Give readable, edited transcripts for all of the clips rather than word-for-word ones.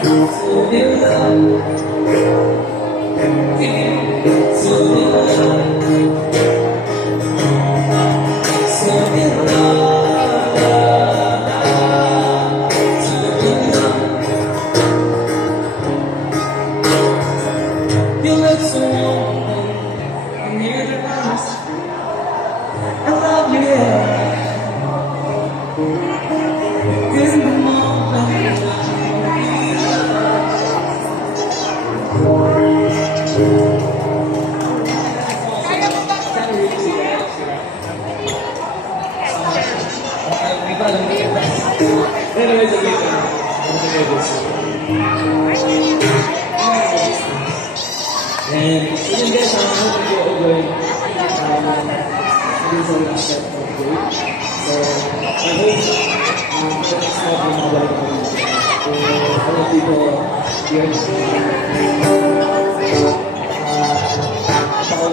You look so warm, I'm here to promise I love you, yeah. In the moment, anyways, and so yun guys, I hope you enjoy this last set of break. So I hope the next time yung mabalik namin to other people here. So yun, for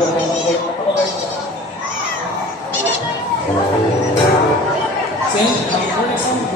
next time.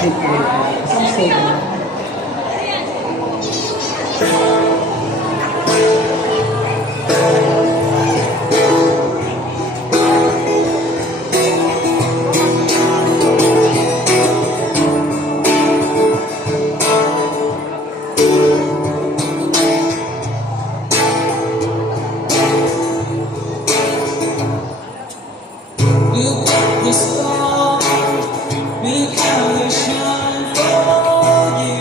some statement. Look at the stars, look how they shine for you,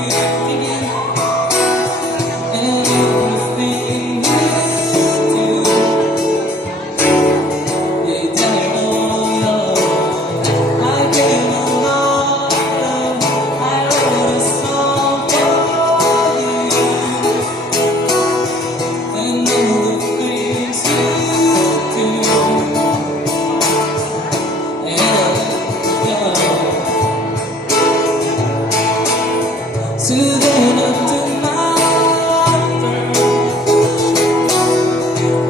and everything you do, they don't know. I came along, I wrote a song for you, and all the things you do. So then I took my turn.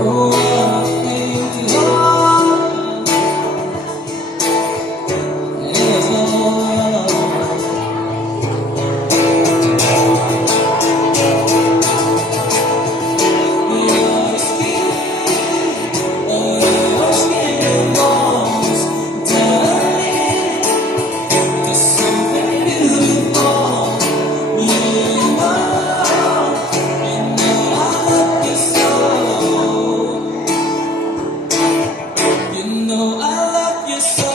Oh, I think love is all. Your skin, oh, your skin goes darling, there's something beautiful. I love you so.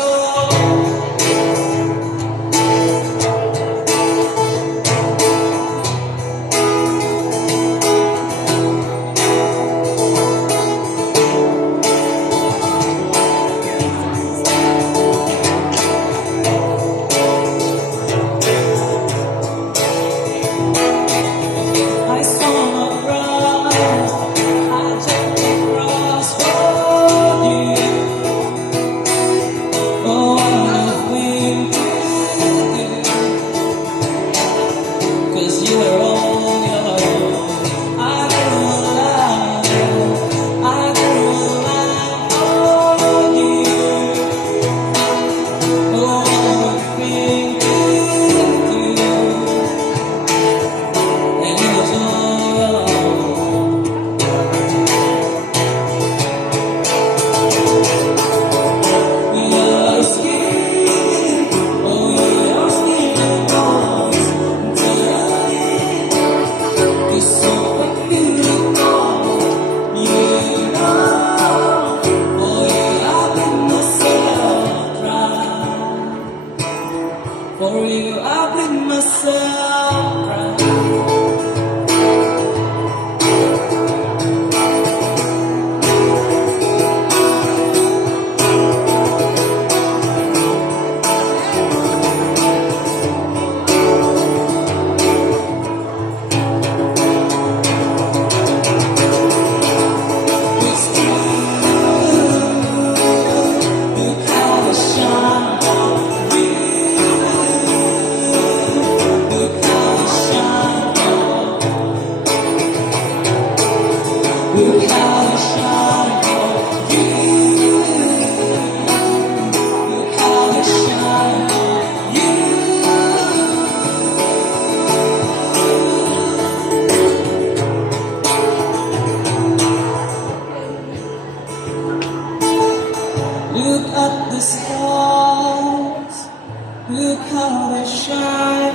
I saw my bride, I jumped across for you. Oh, I've been with you, 'cause you're all your own. I grew alive for you. Oh, I've been with you, and it's all your own. Your skin, oh, your skin goes darling, there's something beautiful, you know. For you, I've been myself right. For you, I've been myself right. It's true, look how I shine on you. Look how I shine on. Look how I shine on you. Look how I shine on you. Look at the stars, look how they shine